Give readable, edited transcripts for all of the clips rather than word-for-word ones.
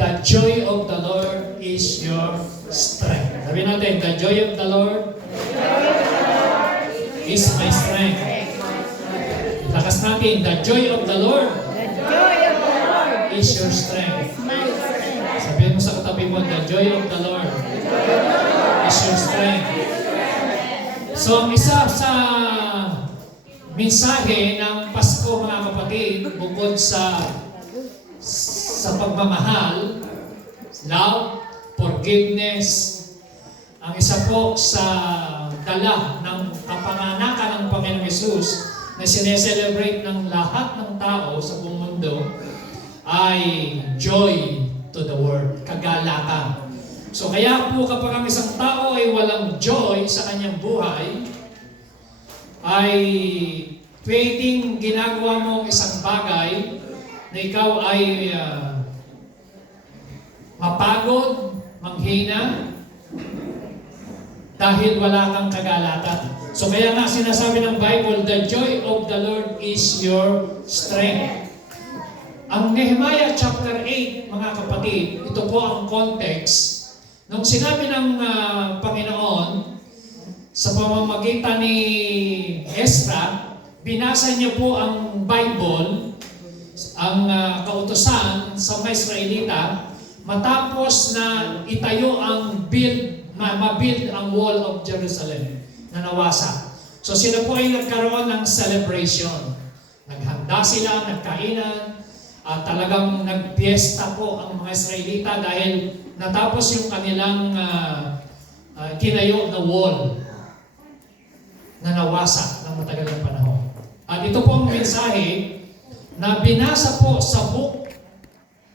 The joy of the Lord is your strength. Sabi natin, the joy of the Lord is my strength. Lakas natin, the joy of the Lord is your strength. Sabihin mo sa katabi mo, the joy of the Lord is your strength. So, isa sa mensahe ng Pasko, mga kapatid, bukod sa pagmamahal, love, forgiveness, ang isa po sa dala ng kapanganakan ng Panginoong Hesus na sineselebrate ng lahat ng tao sa buong mundo ay joy to the world, kagalakan. So kaya po kapag ang isang tao ay walang joy sa kanyang buhay, ay pwedeng ginagawa mo isang bagay na ikaw ay mapagod, manghina, dahil wala kang kagalatan. So kaya nga sinasabi ng Bible, the joy of the Lord is your strength. Ang Nehemiah chapter 8, mga kapatid, ito po ang context. Nung sinabi ng Panginoon, sa pamamagitan ni Ezra, binasa niya po ang Bible, ang kautusan sa mga Israelita, matapos na itayo ang mabuild ang wall of Jerusalem na nawasa. So sila po ay nagkaroon ng celebration. Naghanda sila, nagkainan, at talagang nagpiesta po ang mga Israelita dahil natapos yung kanilang tinayo na wall na nawasa ng matagal na panahon. At ito po ang mensahe na binasa po sa book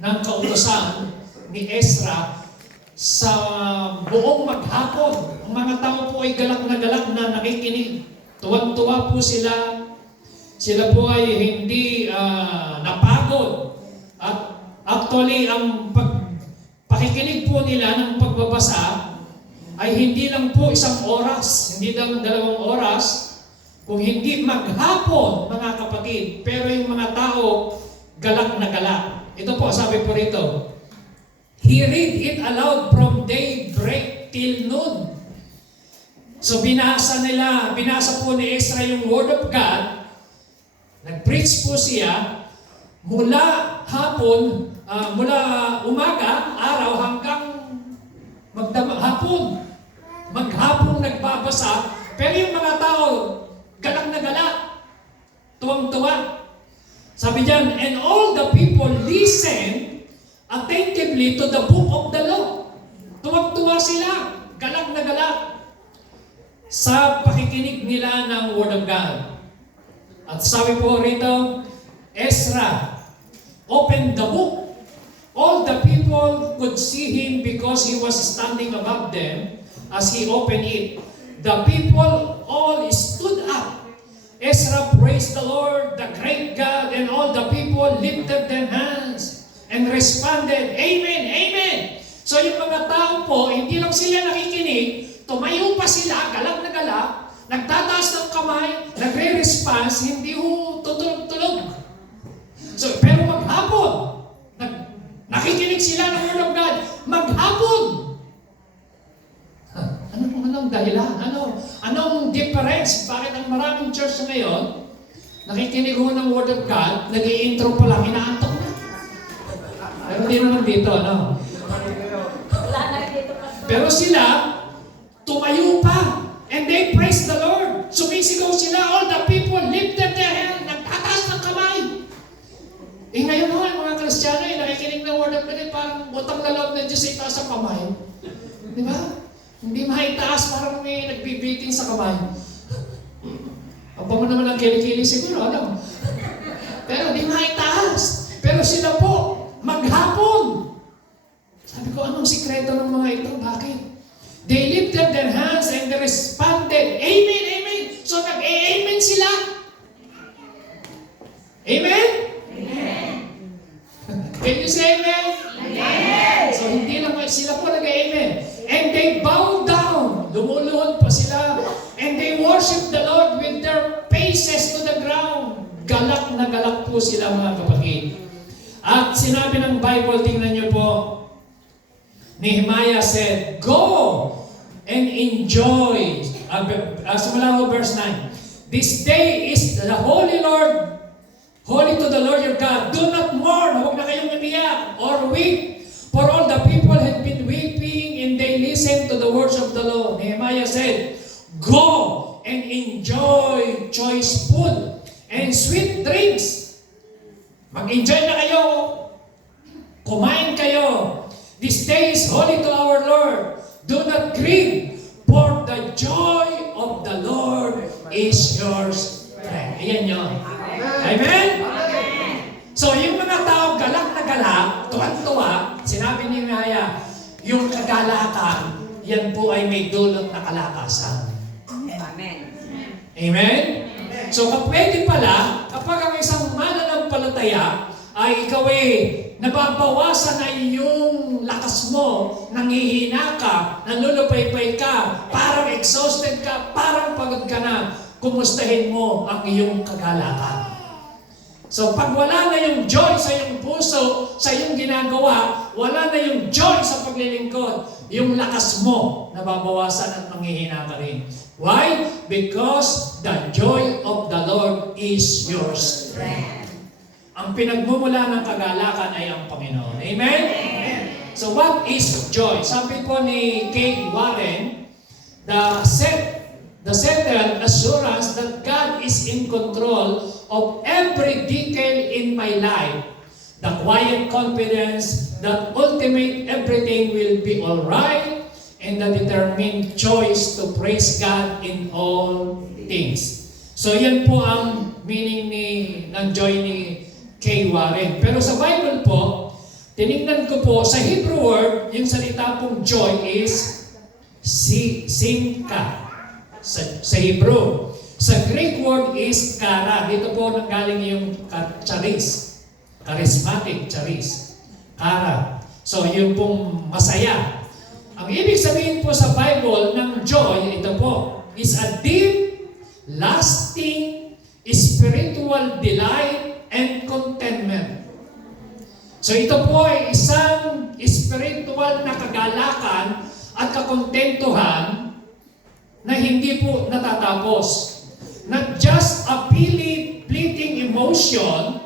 ng kautusan ni Ezra sa buong maghapon. Ang mga tao po ay galak na nakikinig. Tuwang-tuwa po sila. Sila po ay hindi napagod. At actually, ang pakikinig po nila ng pagbabasa ay hindi lang po isang oras, hindi lang 2 oras, kung hindi maghapon, mga kapatid. Pero yung mga tao, galak na galak. Ito po, sabi po rito, he read it aloud from daybreak till noon. So binasa po ni Ezra yung Word of God, nag-preach po siya, mula hapon, mula umaga, araw, hanggang hapon. Maghapon nagbabasa, pero yung mga tao, galak na galak, tuwang-tuwa. Sabi diyan, and all the people listen attentively to the book of the law. Tuwang-tuwa sila, galak na galak, sa pakikinig nila ng Word of God. At sabi po rito, Ezra opened the book. All the people could see him because he was standing above them as he opened it. The people all stood up. Ezra praised the Lord, the great God, and all the people lifted their hands and responded, Amen, Amen. So yung mga tao po, hindi lang sila nakikinig, tumayo pa sila, galak na galak, nagtataas ng kamay, nagre-response, hindi ho tutulog-tulog. So, pero maghapon, nakikinig sila ng Word of God, maghapon. Anong dahilan? Anong difference? Bakit ang maraming church ngayon, nakikinig ho ng Word of God, nag-i-intro pa lang, inaantok na. Pero hindi naman dito, Pero sila, tumayo pa. And they praise the Lord. Sumisigaw sila. All the people lifted their hand. Nagtataas ng kamay. Ngayon ho, mga Kristiyano, nakikinig ng Word of God, parang butang na loob ng Diyos ay taas ang kamay. Di ba? Hindi maitaas, parang may nagbibiting sa kamay. Ang mo naman ang kilikili siguro, Pero hindi maitaas. Pero sila po, maghapon. Sabi ko, anong sikreto ng mga ito? Bakit? They lifted their hands and they responded, Amen, Amen. So nag-Amen sila. Amen? Amen. Can you say Amen? Amen. So hindi lang sila po nag-Amen. And they bowed down. Lumuluhod pa sila. And they worship the Lord with their faces to the ground. Galak na galak po sila, mga kapatid. At sinabi ng Bible, tingnan niyo po, Nehemiah said, "Go and enjoy." Simula ko verse 9. "This day is the holy to the Lord your God. Do not mourn." Huwag na kayong umiyak or weep. "For all the people had been weeping and they listened to the words of the law." Nehemiah said, "Go and enjoy choice food and sweet drinks." Mag-enjoy na kayo. Kumain kayo. "This day is holy to our Lord. Do not grieve, for the joy of the Lord is your strength." Ayan yun. Amen? So, yung mga tao galak na galak, tuwan-tuwa, sinabi ni Nehemiah, yung kagalakan, yan po ay may dulot na kalakasan. Amen. Amen? So, pwede pala, kapag ang isang mananampalataya ay ikaw nababawasan na yung lakas mo, nanghihina ka, nanlulupaypay ka, parang exhausted ka, parang pagod ka na, kumustahin mo ang iyong kagalakan. So, pag wala na yung joy sa iyong puso, sa iyong ginagawa, wala na yung joy sa paglilingkod, yung lakas mo, nababawasan at manghihina ka rin. Why? Because the joy of the Lord is your strength. Ang pinagmumula ng kagalakan ay ang Panginoon. Amen? Amen. So what is joy? Sabi po ni Kate Warren, the settled assurance that God is in control of every detail in my life. The quiet confidence that ultimate everything will be all right, and the determined choice to praise God in all things. So yan po ang meaning ng joy ni Kay Warren. Pero sa Bible po, tinignan ko po, sa Hebrew word, yung salita pong joy is simka. Sa Hebrew. Sa Greek word is kara. Dito po nanggaling yung charis. Charismatic, charis. Kara. So, yung pong masaya. Ang ibig sabihin po sa Bible ng joy, ito po, is a deep, lasting, spiritual delight and contentment. So ito po ay isang spiritual na kagalakan at kakontentuhan na hindi po natatapos. Not just a fleeting emotion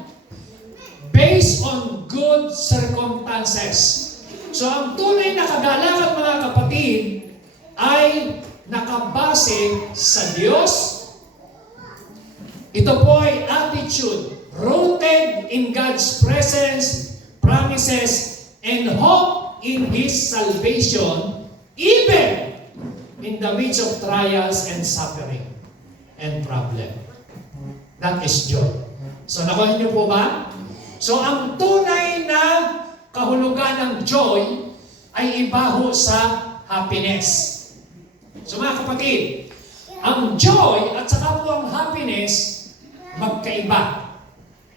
based on good circumstances. So ang tunay na kagalakan, mga kapatid, ay nakabase sa Diyos. Ito po ay attitude rooted in God's presence, promises, and hope in His salvation, even in the midst of trials and suffering and problem. That is joy. So, nakuha niyo po ba? So, ang tunay na kahulugan ng joy ay iba ho sa happiness. So, mga kapatid, ang joy at saka po ang happiness magkaiba.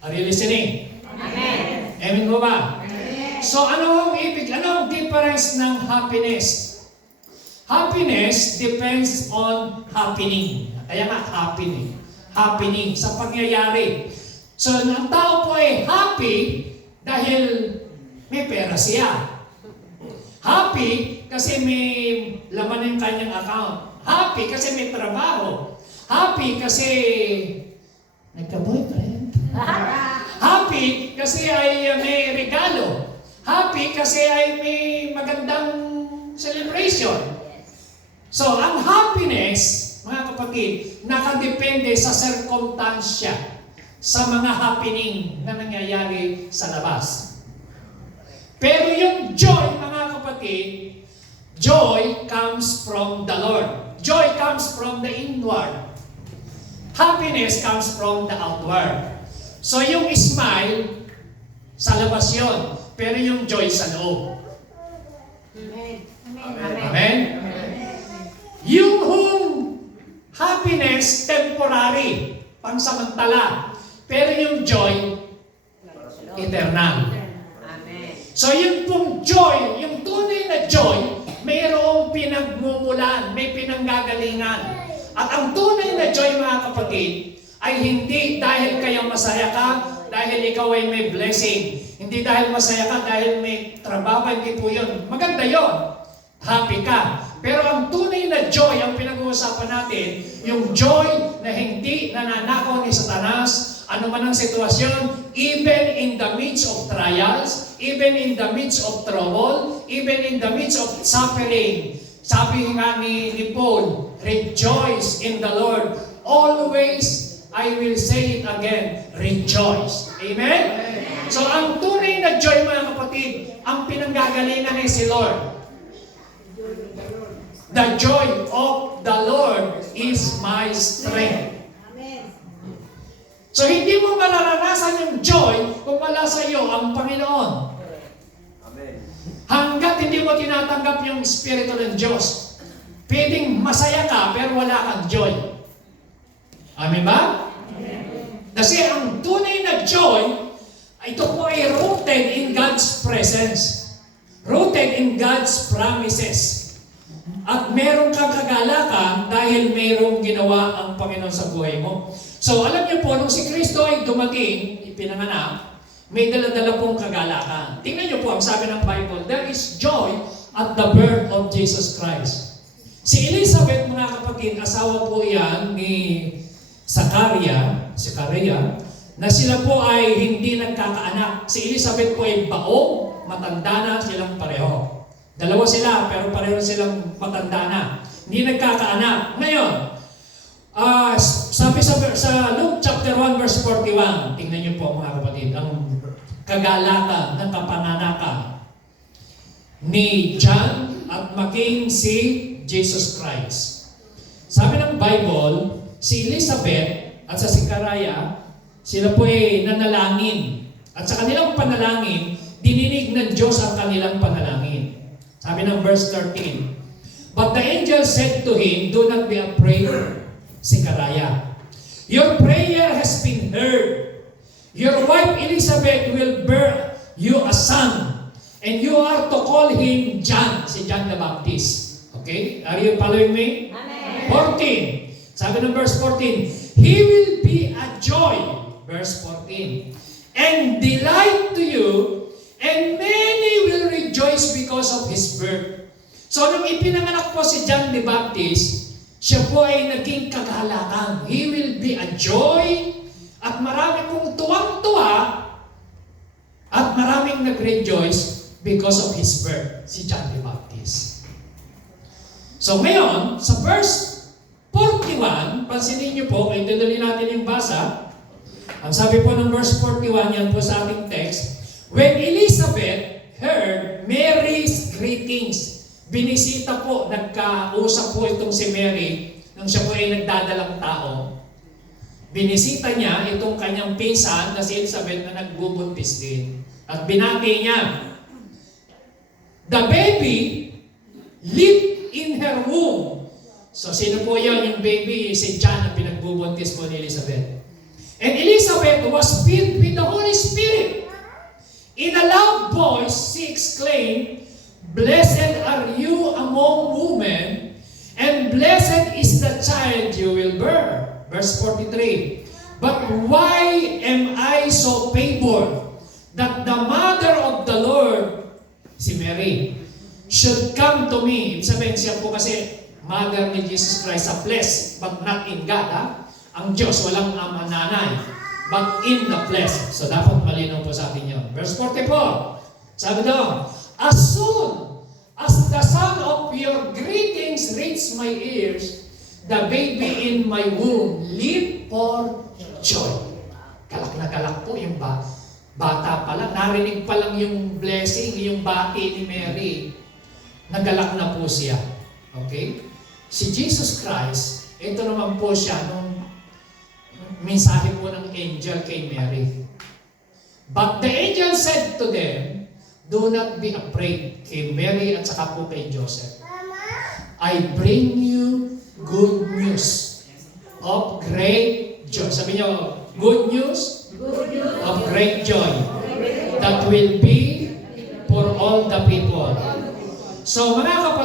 Are you listening? Amen. Amen po ba? Amen. So, ano ang difference ng happiness? Happiness depends on happening. Kaya nga, happening sa pangyayari. So, ang tao po ay happy dahil may pera siya. Happy kasi may laman yung kanyang account. Happy kasi may trabaho. Happy kasi nagka-boyfriend. Happy kasi ay may regalo. Happy kasi ay may magandang celebration. So, ang happiness, mga kapatid, nakadepende sa sirkumstansya, sa mga happening na nangyayari sa labas. Pero yung joy, mga kapatid, joy comes from the Lord. Joy comes from the inward. Happiness comes from the outward. So yung smile, sa labas yun. Pero yung joy sa loob. Amen. Amen? Yung happiness, temporary, pansamantala. Pero yung joy, eternal. Amen. So yung pong joy, yung tunay na joy, mayroong pinagmumulan, may pinanggagalingan. At ang tunay na joy, mga kapatid, ay hindi dahil kayo masaya ka, dahil ikaw ay may blessing. Hindi Hindi dahil masaya ka, dahil may trabaho, hindi po yun. Maganda yun. Happy ka. Pero ang tunay na joy, ang pinag-uusapan natin, yung joy na hindi nananakaw ni Satanas, ano man ang sitwasyon, even in the midst of trials, even in the midst of trouble, even in the midst of suffering. Sabi nga ni Paul, rejoice in the Lord. Always, I will say it again, rejoice. Amen? So, ang tunay na joy, mga kapatid, ang pinanggagalingan ay si Lord. The joy of the Lord is my strength. So, hindi mo mararanasan yung joy kung wala sa iyo ang Panginoon. Hanggat hindi mo tinatanggap yung Espiritu ng Diyos, pwedeng masaya ka pero wala kang joy. Amen ba? Kasi ang tunay na joy, ito po ay rooted in God's presence. Rooted in God's promises. At meron kang kagalakan dahil merong ginawa ang Panginoon sa buhay mo. So alam niyo po, nung si Kristo ay dumating, ipinanganak, may dala-dala pong kagalakan. Tingnan niyo po, ang sabi ng Bible, there is joy at the birth of Jesus Christ. Si Elizabeth, mga kapatid, asawa po yan ni Zakaria, na sila po ay hindi nagkakaanak. Si Elizabeth po ay baong, matanda na silang pareho. Dalawa sila, pero pareho silang matanda na. Hindi nagkakaanak. Ngayon, sabi sa Luke chapter 1 verse 41, tingnan niyo po mga kapatid, ang kagalakan ng kapanganakan ni John at maging si Jesus Christ. Sabi ng Bible, si Elizabeth at sa Zechariah, sila po ay nanalangin. At sa kanilang panalangin, dininig ng Diyos ang kanilang panalangin. Sabi ng verse 13, but the angel said to him, do not be afraid, Zechariah. Your prayer has been heard. Your wife Elizabeth will bear you a son, and you are to call him John, si John the Baptist. Okay? Are you following me? Amen. 14. Sabi ng verse 14, he will be a joy, verse 14, and delight to you, and many will rejoice because of his birth. So, nung ipinanganak po si John the Baptist, siya po ay naging kagalakan. He will be a joy, at marami pong tuwang-tuwa, at maraming nag-rejoice because of his birth, si John the Baptist. So, ngayon, sa verse 41, pansinin niyo po, kaya dadali natin yung basa. Ang sabi po ng verse 41, yan po sa ating text, when Elizabeth heard Mary's greetings, binisita po, nagkausap po itong si Mary, nang siya po ay nagdadalang tao. Binisita niya itong kanyang pinsan na si Elizabeth na nagbubuntis din. At binati niya, the baby leaped in her womb. So sino po yun? Yung baby, si John na pinagbubuntis po ni Elizabeth. And Elizabeth was filled with the Holy Spirit. In a loud voice, she exclaimed, blessed are you among women, and blessed is the child you will bear. Verse 43, but why am I so favored that the mother of the Lord, si Mary, should come to me? Ibig sabihin siya po kasi mother ni Jesus Christ sa flesh, but not in God. Ha? Ang Diyos, walang ama nanay, but in the flesh. So dapat malinaw po sa atin yun. Verse 44, sabi daw, as soon as the sound of your greetings reached my ears, the baby in my womb leaped for joy. Galak na galak po yung bata pa lang. Narinig pa lang yung blessing, yung bati ni Mary. Nagalak na po siya. Okay? Si Jesus Christ, ito naman po siya nung mensahe po ng angel kay Mary. But the angel said to them, do not be afraid, kay Mary at saka po kay Joseph. I bring you good news of great joy. Sabi niyo, good news of great joy that will be for all the people. So mga kapatid,